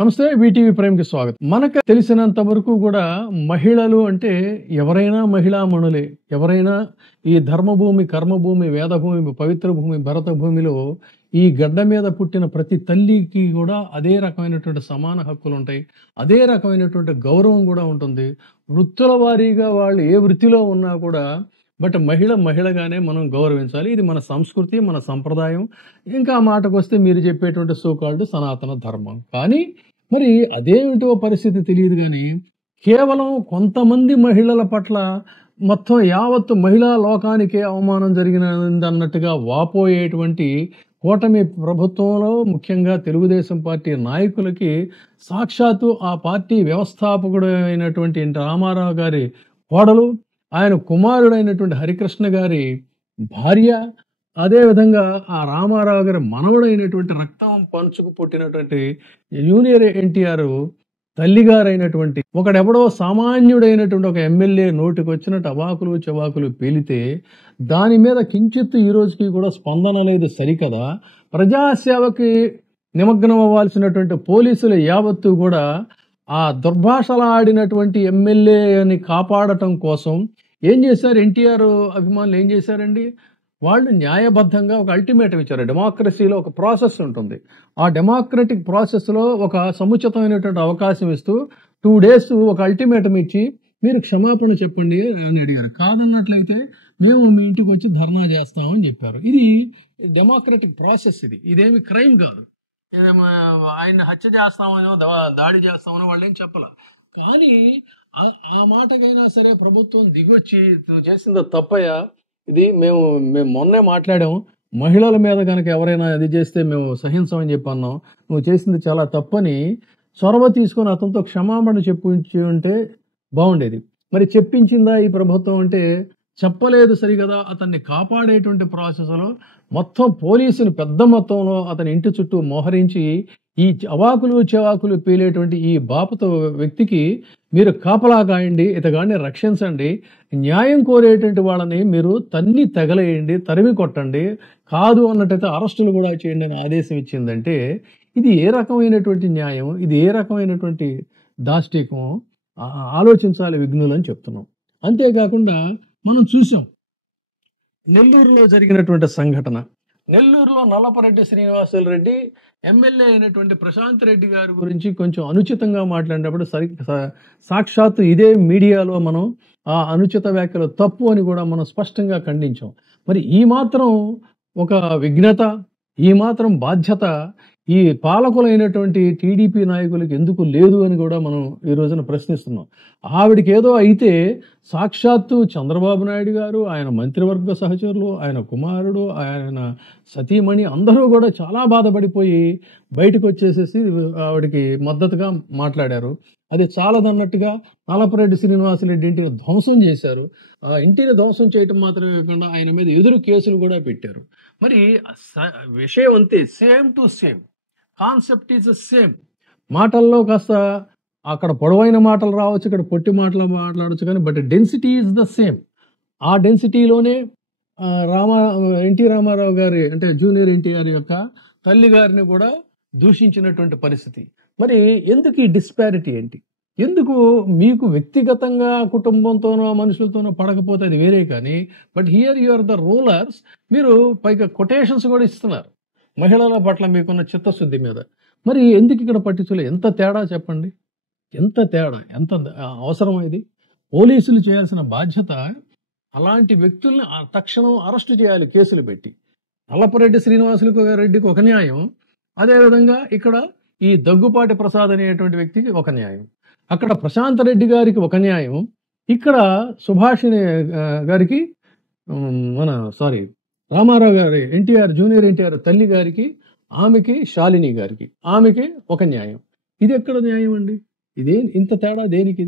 నమస్తే వీటీవీ ప్రైమ్కి స్వాగతం. మనకు తెలిసినంత వరకు కూడా మహిళలు అంటే ఎవరైనా మహిళామణులే. ఎవరైనా ఈ ధర్మభూమి, కర్మభూమి, వేదభూమి, పవిత్ర భూమి, భరత భూమిలో ఈ గడ్డ మీద పుట్టిన ప్రతి తల్లికి కూడా అదే రకమైనటువంటి సమాన హక్కులు ఉంటాయి. అదే రకమైనటువంటి గౌరవం కూడా ఉంటుంది. వృత్తుల వారీగా వాళ్ళు ఏ వృత్తిలో ఉన్నా కూడా బట్ మహిళగానే మనం గౌరవించాలి. ఇది మన సంస్కృతి, మన సంప్రదాయం. ఇంకా ఆ మాటకొస్తే మీరు చెప్పేటువంటి సోకాల్డ్ సనాతన ధర్మం. కానీ మరి అదేమిటో పరిస్థితి తెలియదు. కానీ కేవలం కొంతమంది మహిళల పట్ల మొత్తం యావత్తు మహిళా లోకానికే అవమానం జరిగినదన్నట్టుగా వాపోయేటువంటి కూటమి ప్రభుత్వంలో ముఖ్యంగా తెలుగుదేశం పార్టీ నాయకులకి సాక్షాత్తు ఆ పార్టీ వ్యవస్థాపకుడు అయినటువంటి ఎన్టీ రామారావు గారి కోడలు, ఆయన కుమారుడైనటువంటి హరికృష్ణ గారి భార్య, అదేవిధంగా ఆ రామారావు గారి మనవడైనటువంటి రక్తం పంచుకు పుట్టినటువంటి జూనియర్ ఎన్టీఆర్ తల్లిగారైనటువంటి ఒకడెవడో సామాన్యుడైనటువంటి ఒక ఎమ్మెల్యే నోటికి వచ్చినట్టు అవాకులు చెవాకులు పేలితే దాని మీద కించిత్తు ఈ రోజుకి కూడా స్పందన లేదు. సరికదా, ప్రజాసేవకి నిమగ్నం అవ్వాల్సినటువంటి పోలీసులు యావత్తు కూడా ఆ దుర్భాషలాడినటువంటి ఎమ్మెల్యేని కాపాడటం కోసం ఏం చేశారు? ఎన్టీఆర్ అభిమానులు ఏం చేశారండి? వాళ్ళు న్యాయబద్ధంగా ఒక అల్టిమేటం ఇచ్చారు. డెమోక్రసీలో ఒక ప్రాసెస్ ఉంటుంది. ఆ డెమోక్రటిక్ ప్రాసెస్లో ఒక సముచితమైనటువంటి అవకాశం ఇస్తూ 2 days ఒక అల్టిమేటం ఇచ్చి మీరు క్షమాపణ చెప్పండి అని అడిగారు. కాదన్నట్లయితే మేము మీ ఇంటికి వచ్చి ధర్నా చేస్తామని చెప్పారు. ఇది డెమోక్రటిక్ ప్రాసెస్. ఇదేమి క్రైమ్ కాదు. ఆయన హత్య చేస్తామనో దాడి చేస్తామనో వాళ్ళు ఏం చెప్పాల. కానీ ఆ మాటకైనా సరే ప్రభుత్వం దిగొచ్చి నువ్వు చేసింది తప్పయ్యా, ఇది మేము మొన్నే మాట్లాడాము, మహిళల మీద కనుక ఎవరైనా అది చేస్తే మేము సహించమని చెప్పి అన్నాం, నువ్వు చేసింది చాలా తప్పని చొరవ తీసుకొని అతనితో క్షమాపణ చెప్పించి ఉంటే బాగుండేది. మరి చెప్పించిందా ఈ ప్రభుత్వం అంటే చెప్పలేదు. సరిగదా, అతన్ని కాపాడేటువంటి ప్రాసెస్లో మొత్తం పోలీసులు పెద్ద మొత్తంలో అతని ఇంటి చుట్టూ మోహరించి ఈ అవాకులు చెవాకులు పేలేటువంటి ఈ బాపత వ్యక్తికి మీరు కాపలా కాయండి, ఇతగాడిని రక్షించండి, న్యాయం కోరేటువంటి వాళ్ళని మీరు తన్ని తగలేయండి, తరిమి కొట్టండి, కాదు అన్నట్టయితే అరెస్టులు కూడా చేయండి అని ఆదేశం ఇచ్చిందంటే ఇది ఏ రకమైనటువంటి న్యాయం, ఇది ఏ రకమైనటువంటి దాష్టికం ఆలోచించాలి విఘ్నులు అని చెప్తున్నాం. అంతేకాకుండా మనం చూసాం నెల్లూరులో జరిగినటువంటి సంఘటన. నెల్లూరులో నల్లపరెడ్డి శ్రీనివాసులు రెడ్డి ఎమ్మెల్యే అయినటువంటి ప్రశాంత్ రెడ్డి గారి గురించి కొంచెం అనుచితంగా మాట్లాడినప్పుడు సాక్షాత్తు ఇదే మీడియాలో మనం ఆ అనుచిత వ్యాఖ్యలు తప్పు అని కూడా మనం స్పష్టంగా ఖండించాం. మరి ఈ మాత్రం ఒక విఘ్నత, ఈ మాత్రం బాధ్యత ఈ పాలకులైనటువంటి టీడీపీ నాయకులకి ఎందుకు లేదు అని కూడా మనం ఈ రోజున ప్రశ్నిస్తున్నాం. ఆవిడికి ఏదో అయితే సాక్షాత్తు చంద్రబాబు నాయుడు గారు, ఆయన మంత్రివర్గ సహచరులు, ఆయన కుమారుడు, ఆయన సతీమణి అందరూ కూడా చాలా బాధపడిపోయి బయటకు వచ్చేసేసి ఆవిడికి మద్దతుగా మాట్లాడారు. అది చాలదన్నట్టుగా నల్లపరెడ్డి శ్రీనివాసరెడ్డి ఇంటిని ధ్వంసం చేశారు. ఆ ఇంటిని ధ్వంసం చేయటం మాత్రమే కాకుండా ఆయన మీద ఎదురు కేసులు కూడా పెట్టారు. మరి విషయం అంతే, same to same, concept is same. మాటల్లో కాస్త అక్కడ పొడవైన మాటలు రావచ్చు, ఇక్కడ పొట్టి మాటలు మాట్లాడచ్చు, కానీ but density is the same. ఆ డెన్సిటీలోనే ఎన్టీ రామారావు గారి అంటే జూనియర్ ఎన్టీఆర్ యొక్క తల్లి గారిని కూడా దూషించినటువంటి పరిస్థితి. మరి ఎందుకు ఈ డిస్పారిటీ ఏంటి? ఎందుకు మీకు వ్యక్తిగతంగా కుటుంబంతోనో మనుషులతోనో పడకపోతే అది వేరే, కానీ but here you are the rulers, మీరు పైగా కొటేషన్స్ కూడా ఇస్తున్నారు మహిళల పట్ల మీకున్న చిత్తశుద్ధి మీద. మరి ఎందుకు ఇక్కడ పట్టించుకోలేదు? ఎంత తేడా చెప్పండి, ఎంత తేడా, ఎంత అవసరం ఇది? పోలీసులు చేయాల్సిన బాధ్యత అలాంటి వ్యక్తుల్ని తక్షణం అరెస్టు చేయాలి కేసులు పెట్టి. నల్లపరెడ్డి శ్రీనివాసులు రెడ్డికి ఒక న్యాయం, అదేవిధంగా ఇక్కడ ఈ దగ్గుపాటి ప్రసాద్ అనేటువంటి వ్యక్తికి ఒక న్యాయం, అక్కడ ప్రశాంత్ రెడ్డి గారికి ఒక న్యాయం, ఇక్కడ సుభాషిణి గారికి రామారావు గారి జూనియర్ ఎన్టీఆర్ తల్లి గారికి, ఆమెకి శాలిని గారికి, ఆమెకి ఒక న్యాయం. ఇది ఎక్కడ న్యాయం అండి? ఇదే ఇంత తేడా దేనికి?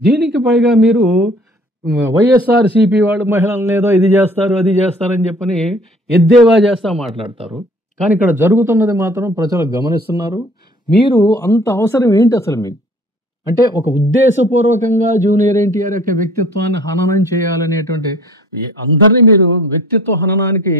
దీనికి పైగా మీరు వైఎస్ఆర్సీపీ వాళ్ళు మహిళలను ఏదో ఇది చేస్తారు అది చేస్తారని చెప్పని ఎద్దేవా చేస్తా మాట్లాడతారు. కానీ ఇక్కడ జరుగుతున్నది మాత్రం ప్రజలు గమనిస్తున్నారు. మీరు అంత అవసరం ఏంటి అసలు మీకు? అంటే ఒక ఉద్దేశపూర్వకంగా జూనియర్ ఎన్టీఆర్ యొక్క వ్యక్తిత్వాన్ని హననం చేయాలనేటువంటి అందరినీ మీరు వ్యక్తిత్వ హననానికి,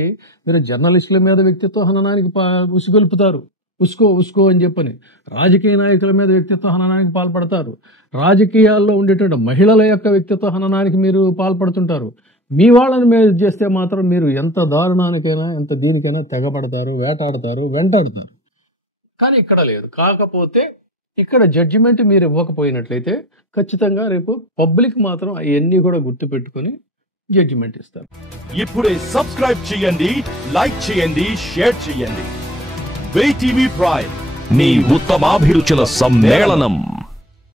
మీరు జర్నలిస్టుల మీద వ్యక్తిత్వ హననానికి ఉసిగొల్పుతారు. ఉస్కో ఉస్కో అని చెప్పని రాజకీయ నాయకుల మీద వ్యక్తిత్వ హననానికి పాల్పడతారు. రాజకీయాల్లో ఉండేటువంటి మహిళల యొక్క వ్యక్తిత్వ హననానికి మీరు పాల్పడుతుంటారు. మీ వాళ్ళని మీద చేస్తే మాత్రం మీరు ఎంత దారుణానికైనా ఎంత దీనికైనా తెగబడతారు, వేటాడతారు, వెంటాడతారు. కానీ ఇక్కడ లేదు. కాకపోతే ఇక్కడ జడ్జిమెంట్ మీరు ఇవ్వకపోయినట్లయితే ఖచ్చితంగా రేపు పబ్లిక్ మాత్రం అవన్నీ కూడా గుర్తుపెట్టుకొని జడ్జిమెంట్ ఇస్తారు. ఇప్పుడే సబ్స్క్రైబ్ చేయండి, లైక్ చేయండి, షేర్ చేయండి. VTV ప్రైమ్, మీ ఉత్తమాభిరుచుల సమ్మేళనం.